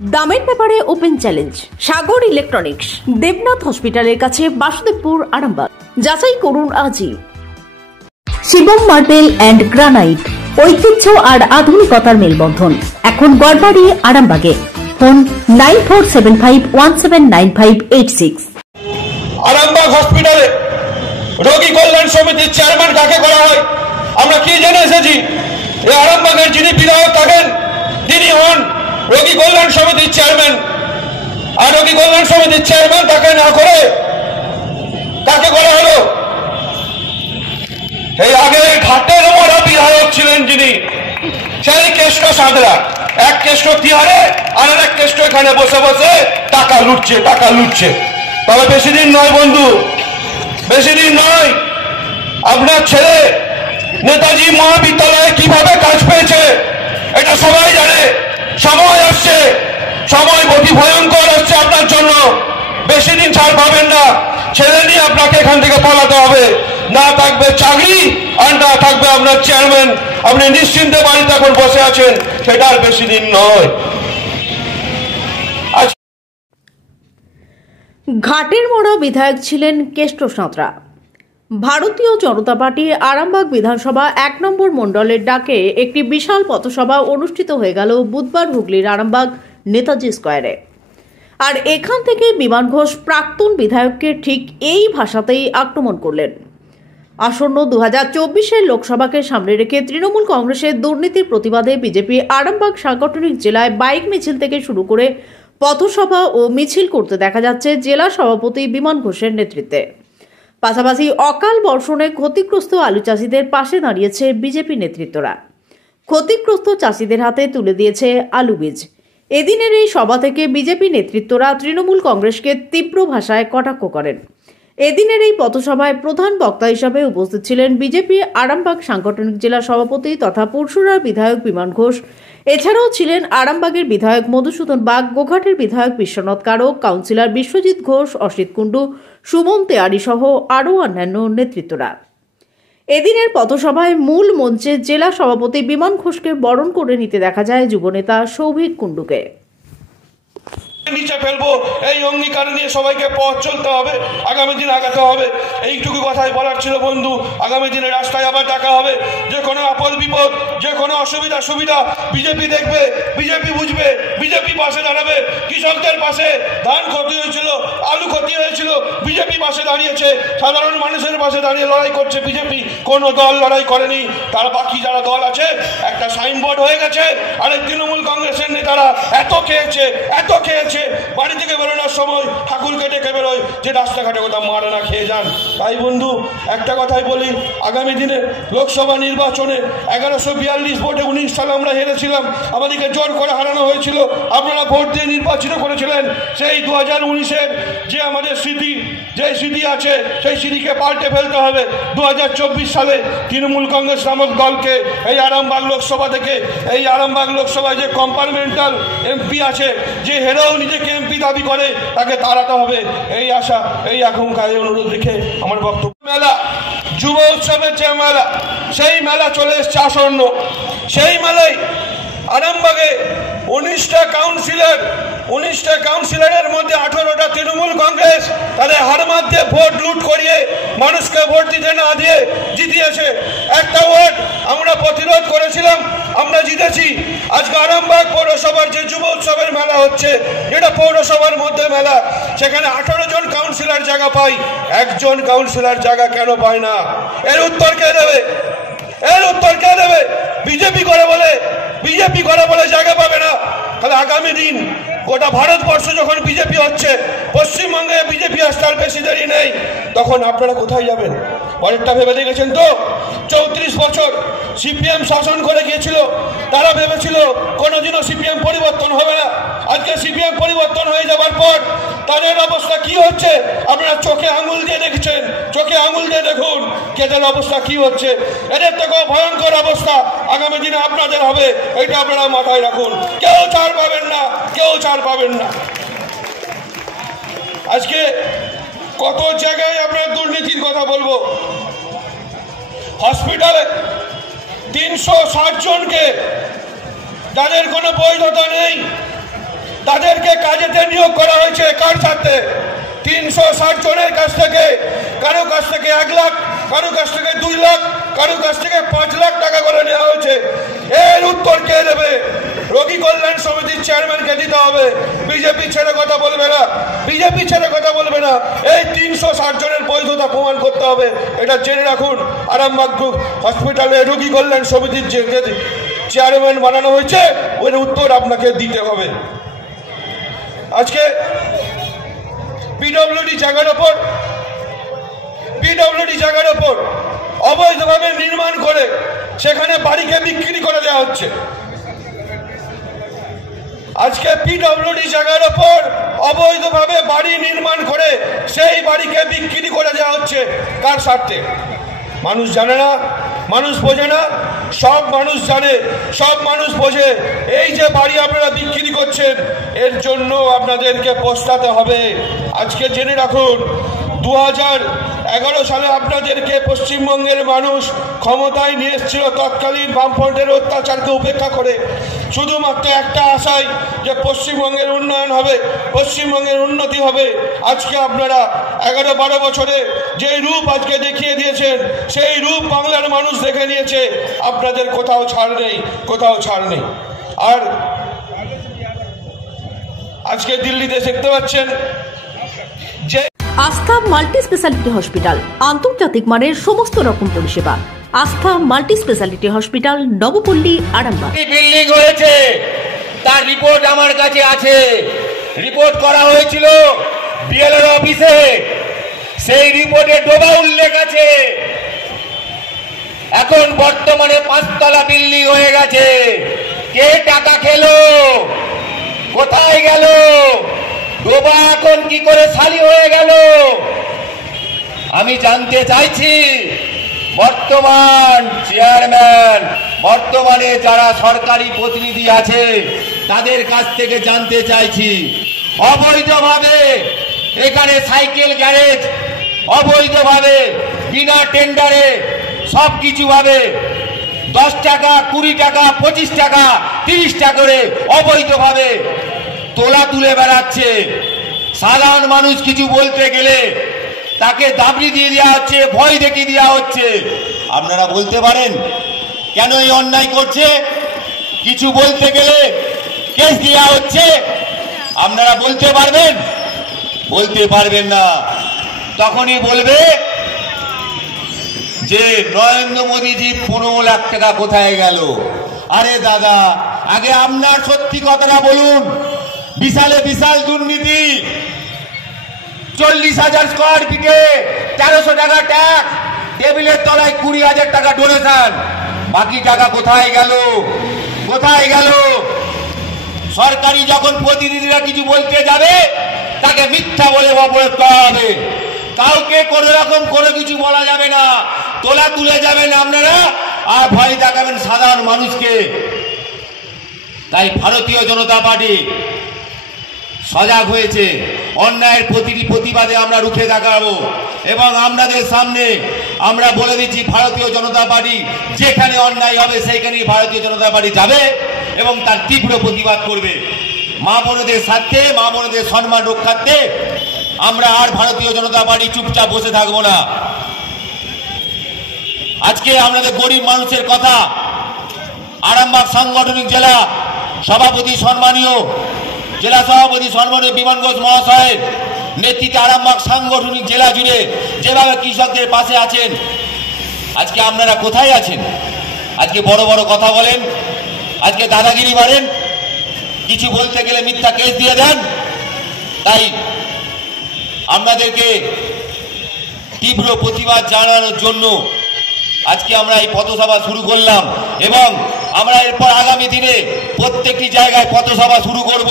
দামের ব্যাপারে open challenge সাগর electronics, Debnath হসপিটালের কাছে, বাসুদেবপুর, আরামবাগ। যাচাই করুন আজই। শিবম মার্বেল অ্যান্ড গ্রানাইট, ঐতিহ্য আর আধুনিকতার মেলবন্ধন, এখন গড়বাড়ি, আরামবাগে। ফোন 9475179586। আরামবাগ হসপিটালে রোগী কল্যাণ সমিতির চেয়ারম্যান কাকে করা হয় আমরা কি জেনে এসেছি? এই আরামবাগের যিনি বিধায়ক থাকেন তিনি হন রোগী কল্যাণ সমিতির চেয়ারম্যান। আর রোগী কল্যাণ সমিতির চেয়ারম্যান তাকে না করে কাকে করা হলো? এই আগে ঘাটের মোড়া বিধায়ক ছিলেন যিনি, সেই কেষ্ট সাঁতরা। এক কেষ্ট তিহারে আর এক কেষ্ট এখানে বসে বসে টাকা লুটছে। তবে বেশি দিন নয় বন্ধু, বেশি দিন নয়। আপনার ছেলে নেতাজি মহাবিদ্যালয়ে কিভাবে কাজ পেয়েছে এটা সবাই জানে। সময় আসছে, সময় অতি ভয়ঙ্কর আসছে আপনার জন্য। বেশি দিন ছাড় পাবেন না। ছেলে নিয়ে আপনাকে এখান থেকে পালাতে হবে। না থাকবে চাকরি আর না থাকবে আপনার চেয়ারম্যান। আপনি নিশ্চিন্তে বাড়িতে এখন বসে আছেন, সেটা আর বেশি দিন নয়। ঘাটের মোড়া বিধায়ক ছিলেন কেষ্ট সাঁতরা। ভারতীয় জনতা পার্টি আরামবাগ বিধানসভা 1 নম্বর মণ্ডলের ডাকে একটি বিশাল পথসভা অনুষ্ঠিত হয়ে গেল বুধবার হুগলির আরামবাগ নেতাজি স্কোয়ারে। আর এখান থেকে বিমান ঘোষ প্রাক্তন বিধায়ককে ঠিক এই ভাষাতেই আক্রমণ করলেন। আসন্ন 2024 লোকসভাকে সামনে রেখে তৃণমূল কংগ্রেসের দুর্নীতির প্রতিবাদে বিজেপি আরামবাগ সাংগঠনিক জেলায় বাইক মিছিল থেকে শুরু করে পথসভা ও মিছিল করতে দেখা যাচ্ছে জেলা সভাপতি বিমান ঘোষের নেতৃত্বে। পাশাপাশি অকাল বর্ষণে ক্ষতিগ্রস্ত আলু চাষিদের পাশে দাঁড়িয়েছে বিজেপি নেতৃত্বরা। ক্ষতিগ্রস্ত চাষিদের হাতে তুলে দিয়েছে আলু বীজ। এদিনের এই সভা থেকে বিজেপি নেতৃত্বরা তৃণমূল কংগ্রেসকে তীব্র ভাষায় কটাক্ষ করেন। এদিনের এই পথসভায় প্রধান বক্তা হিসাবে উপস্থিত ছিলেন বিজেপি আরামবাগ সাংগঠনিক জেলা সভাপতি তথা পুরসুরার বিধায়ক বিমান ঘোষ। এছাড়াও ছিলেন আরামবাগের বিধায়ক মধুসূদন বাগ, গোঘাটের বিধায়ক বিশ্বনাথ কারক, কাউন্সিলর বিশ্বজিৎ ঘোষ, অসিত কুণ্ডু, সুমন তেওয়ারি সহ আরও অন্যান্য নেতৃত্বরা। এদিনের পথসভায় মূল মঞ্চে জেলা সভাপতি বিমান ঘোষকে বরণ করে নিতে দেখা যায় যুবনেতা সৌভিক কুণ্ডুকে। নিচে ফেলবো এই অঙ্গীকার নিয়ে সবাইকে পথ চলতে হবে, আগামী দিন আগাতে হবে। এইটুকু কথাই বলার ছিল বন্ধু। আগামী দিনে রাস্তায় আবার দেখা হবে। যে কোনো আপদ বিপদ, যে কোনো অসুবিধা সুবিধা বিজেপি দেখবে, বিজেপি বুঝবে, বিজেপি পাশে দাঁড়াবে। কৃষকদের পাশে, ধান ক্ষতি হয়েছিল, আলু ক্ষতি হয়েছিল, বিজেপি পাশে দাঁড়িয়েছে। সাধারণ মানুষের পাশে দাঁড়িয়ে লড়াই করছে বিজেপি। কোনো দল লড়াই করেনি। তার বাকি যারা দল আছে একটা সাইনবোর্ড হয়ে গেছে। আর এই তৃণমূল কংগ্রেসের নেতারা এত খেয়েছে বাড়ি থেকে বেরোনোর সময় ঠাকুরকে ডেকে বেরোয় যে রাস্তাঘাটে কোথাও মারা না খেয়ে যান। তাই বন্ধু একটা কথাই বলি, আগামী দিনে লোকসভা নির্বাচনে 1142 ভোটে 19 সালে আমরা হেরেছিলাম। আমাদেরকে জোর করে হারানো হয়েছিল। আপনারা ভোট দিয়ে নির্বাচিত করেছিলেন। সেই 2019-এর যে আমাদের স্মৃতি, যে স্মৃতি আছে সেই স্মৃতিকে পাল্টে ফেলতে হবে। 2024 সালে তৃণমূল কংগ্রেস নামক দলকে এই আরামবাগ লোকসভা থেকে, এই আরামবাগ লোকসভায় যে কম্পার্টমেন্টাল এমপি আছে, যে হেরেও নিজেকে এমপি দাবি করে, তাকে তাড়াতে হবে। এই আশা, এই আকাঙ্ক্ষা, এই অনুরোধ রেখে আমার বক্তব্য। মেলা, যুব উৎসবের যে মেলা, সেই মেলা চলে এসছে আসন্ন। সেই মেলায় আরামবাগে 19টা কাউন্সিলরের মধ্যে 18টা তৃণমূল কংগ্রেস তাদের হারমাত দিয়ে ভোট লুট করিয়ে মানুষকে ভোট দিতে না দিয়ে জিতিয়েছে। একটা ভোট আমরা প্রতিরোধ করেছিলাম, আমরা জিতেছি। আজকে আরামবাগ পৌরসভার যে যুব উৎসবের মেলা হচ্ছে, যেটা পৌরসভার মধ্যে মেলা, সেখানে 18 জন কাউন্সিলর জায়গা পায়, একজন কাউন্সিলর জায়গা কেন পায় না? এর উত্তর কে দেবে? বিজেপি করে বলে জায়গা পাবে না। তাহলে আগামী দিন গোটা ভারতবর্ষ যখন বিজেপি হচ্ছে, পশ্চিমবঙ্গে বিজেপি আসতে আর বেশি দেরি নেই, তখন আপনারা কোথায় যাবেন? পরেরটা ভেবে দেখেছেন তো? 34 বছর সিপিএম শাসন করে গিয়েছিল। তারা ভেবেছিল কোনোদিনও সিপিএম পরিবর্তন হবে না। আজকে সিপিএম পরিবর্তন হয়ে যাবার পর তাদের অবস্থা কি হচ্ছে আপনারা চোখে আঙুল দিয়ে দেখছেন। চোখে আঙুল দিয়ে দেখুন কেদের অবস্থা কি হচ্ছে। এদের থেকেও ভয়ঙ্কর অবস্থা আগামী দিনে আপনাদের হবে, এটা আপনারা মাথায় রাখুন। কেউ ছাড় পাবেন না। আজকে কত জায়গায় আপনার দুর্নীতির কথা বলবো। হসপিটালে 360 জনকে, যাদের কোনো বৈধতা নেই, বাজেটে নিয়োগ করা হয়েছে কার সাথে? 360 জনের কাছ থেকে, কারো কাছ থেকে 1 লাখ, কারো কাছ থেকে 2 লাখ, কারো কাছ থেকে 5 লাখ টাকা করে নেওয়া হয়েছে। এর উত্তর কে দেবে? রোগী কল্যাণ সমিতির চেয়ারম্যানকে দিতে হবে। বিজেপি ছেড়ে কথা বলবে না, বিজেপি ছেড়ে কথা বলবে না। এই 360 জনের বৈধতা প্রমাণ করতে হবে, এটা জেনে রাখুন। আরামবাগ হসপিটালে রোগী কল্যাণ সমিতির যে চেয়ারম্যান বানানো হয়েছে, ওর উত্তর আপনাকে দিতে হবে। আজকে পিডব্লিউডি জায়গার ওপর অবৈধভাবে নির্মাণ করে সেখানে বাড়িকে বিক্রি করে দেওয়া হচ্ছে। আজকে পিডব্লিউডি জায়গার ওপর অবৈধভাবে বাড়ি নির্মাণ করে সেই বাড়িকে বিক্রি করে দেওয়া হচ্ছে কার স্বার্থে? মানুষ জানে না, মানুষ বোঝে না। সব মানুষ জানে, সব মানুষ বোঝে। এই যে বাড়ি আপনারা বিক্রি করছেন, এর জন্য আপনাদেরকে পস্তাতে হবে। আজকে জেনে রাখুন, 2011 সালে আপনাদেরকে পশ্চিমবঙ্গের মানুষ ক্ষমতায় নিয়ে এসেছিল তৎকালীন বামফ্রন্টের অত্যাচারকে উপেক্ষা করে, শুধুমাত্র একটা আশায় যে পশ্চিমবঙ্গের উন্নয়ন হবে, পশ্চিমবঙ্গের উন্নতি হবে। আজকে আপনারা 11-12 বছরে যে রূপ আজকে দেখিয়ে দিয়েছেন, সেই রূপ বাংলার মানুষ দেখে নিয়েছে। আপনাদের কোথাও ছাড় নেই, কোথাও ছাড় নেই। আর আজকে দিল্লিতে দেখতে পাচ্ছেন যে আস্থা মাল্টি স্পেশালিটি হসপিটাল, আন্তর্জাতিক মানের সমস্ত রকম পরিষেবা। আস্থা multi speciality hospital, Nabapalli, Arambagh. Building হয়েছে, তার রিপোর্ট আমার কাছে আছে। রিপোর্ট করা হয়েছিল বিএলআর অফিসে, সেই রিপোর্টে ডোবা উল্লেখ আছে। এখন বর্তমানে 5 তলা বিল্ডিং হয়ে গেছে। কে টাকা খেলো? কোথায় গেল? ডোবা এখন কি করে খালি হয়ে গেল? আমি জানতে চাইছি বর্তমান চেয়ারম্যান, বর্তমানে যারা সরকারি প্রতিনিধি আছে তাদের কাছ থেকে জানতে চাইছি, অবৈধভাবে এখানে সাইকেল গ্যারেজ, অবৈধভাবে বিনা টেন্ডারে সবকিছু ভাবে 10 টাকা, 20 টাকা, 25 টাকা, 30 টাকা করে অবৈধভাবে তোলা তুলে বেড়াচ্ছে। সাধারণ মানুষ কিছু বলতে গেলে তাকে দাবি দিয়ে দেওয়া হচ্ছে, ভয় দেখিয়ে দেওয়া হচ্ছে। আপনারা বলতে পারেন কেন এই অন্যায় করছে? কিছু বলতে গেলে কেস দেওয়া হচ্ছে। আপনারা বলতে পারবেন? বলতে পারবেন না। তখনই বলবে যে নরেন্দ্র মোদীজি 15 লাখ টাকা কোথায় গেল? আরে দাদা, আগে আপনার সত্যি কথাটা বলুন। বিশালে বিশাল দুর্নীতি, 40,000 স্কোয়ার ফিটে 1300 টাকা ট্যাক্স, টেবিলের তলায় 20,000 টাকা ডোনেশন। বাকি টাকা কোথায় গেল? কোথায় গেল? সরকারি যখন প্রতিনিধিরা কিছু বলতে যাবে, তাকে মিথ্যা বলে অপরাধ করা হবে। কাউকে কোনো রকম কোনো কিছু বলা যাবে না, তোলা তুলে যাবেন আপনারা, আর ভয় দেখাবেন সাধারণ মানুষকে। তাই ভারতীয় জনতা পার্টি সজাগ হয়েছে। অন্যায়ের প্রতিটি প্রতিবাদে আমরা রুখে দেখাবো এবং আপনাদের সামনে আমরা বলে দিচ্ছি, ভারতীয় জনতা পার্টি যেখানে অন্যায় হবে সেইখানেই ভারতীয় জনতা পার্টি যাবে এবং তার তীব্র প্রতিবাদ করবে। মা বোনদের স্বার্থে, মা বোনদের সম্মান রক্ষার্থে আমরা আর ভারতীয় জনতা পার্টি চুপচাপ বসে থাকবো না। আজকে আপনাদের গরিব মানুষের কথা আরামবাগ সাংগঠনিক জেলা সভাপতি সম্মানীয় জেলা সভাপতি সম্মানীয় বিমান ঘোষ মহাশয়ের নেতৃত্বে আরামবাগ সাংগঠনিক জেলা জুড়ে যেভাবে কৃষকদের পাশে আছেন, আজকে আপনারা কোথায় আছেন? আজকে বড় বড় কথা বলেন, আজকে দাদাগিরি মারেন, কিছু বলতে গেলে মিথ্যা কেস দিয়ে দেন। তাই আপনাদেরকে তীব্র প্রতিবাদ জানানোর জন্য আজকে আমরা এই পথসভা শুরু করলাম এবং আমরা এরপর আগামী দিনে প্রত্যেকটি জায়গায় পথসভা শুরু করব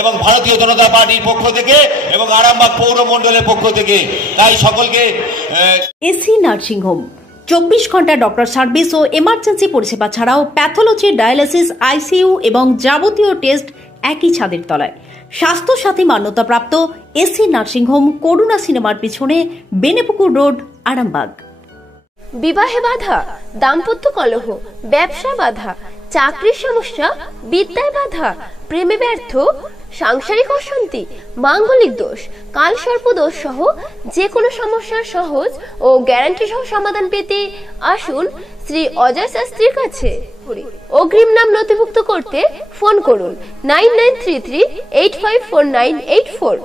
এবং ভারতীয় জনতা পার্টির পক্ষ থেকে এবং আরামবাগ পৌর মণ্ডলের পক্ষ থেকে। তাই সকলকে এসি নার্সিং হোম 24 ঘন্টা ডক্টর সার্ভিস ও এমার্জেন্সি পরিষেবা ছাড়াও প্যাথোলজি, ডায়ালিসিস, আইসিইউ এবং যাবতীয় টেস্ট একই ছাদের তলায়। স্বাস্থ্য সাথী মান্যতাপ্রাপ্ত এসি নার্সিং হোম, করুণা সিনেমার পিছনে, বেনেপুকুর রোড, আরামবাগ। বিবাহে বাধা, দাম্পত্য কলহ, ব্যবসা বাধা, চাকরির সমস্যা, বিদ্যায় বাধা, প্রেমে ব্যর্থ, সাংসারিক অশান্তি, মাঙ্গলিক দোষ, কালসর্প দোষ সহ যে কোনো সমস্যার সহজ ও গ্যারান্টি সহ সমাধান পেতে আসুন শ্রী অজয় শাস্ত্রীর কাছে। অগ্রিম নাম নথিভুক্ত করতে ফোন করুন 9933854984।